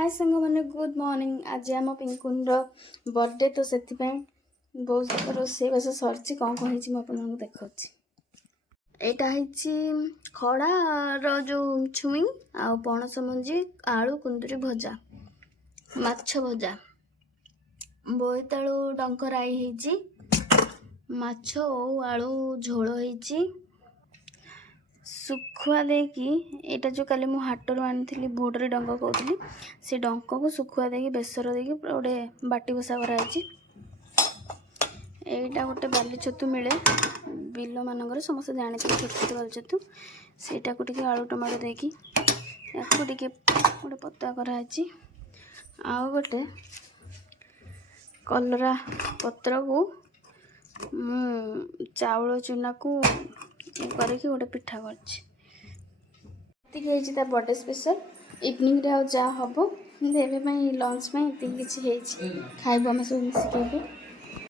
हाय सांग मैंने good morning. आज आम पिंकुन बर्थडे तो से बहुत रोषेईबास सरी कौन कौन मुझे देखा यहाँ खड़ा जो छुई आ पणस मंजी आलू कुंदुरी भजा माछ भजा बोईतालु डंक राई माछ और आलू झोल हो सुखुआ देकी एटा जो कल मुझे हाटर आनी बोर्डर डंक कहती से डंक को सुखुआ देकी बेसर देकी गोटे बाटी बसा कराई। एटा गोटे बाली छतु मिले बिल मानक समस्त जानी छोट छोट बाली छतु सेटा को आलू टमाटो देकी गोटे पता कराई। आउ गोटे कलरा पत्र को चाउल चूना को करके गोटे पिठा कर बर्थडे स्पेशल इवनिंग रे आ जा हम लंच में किसी खाइबू आम सब मिसिक।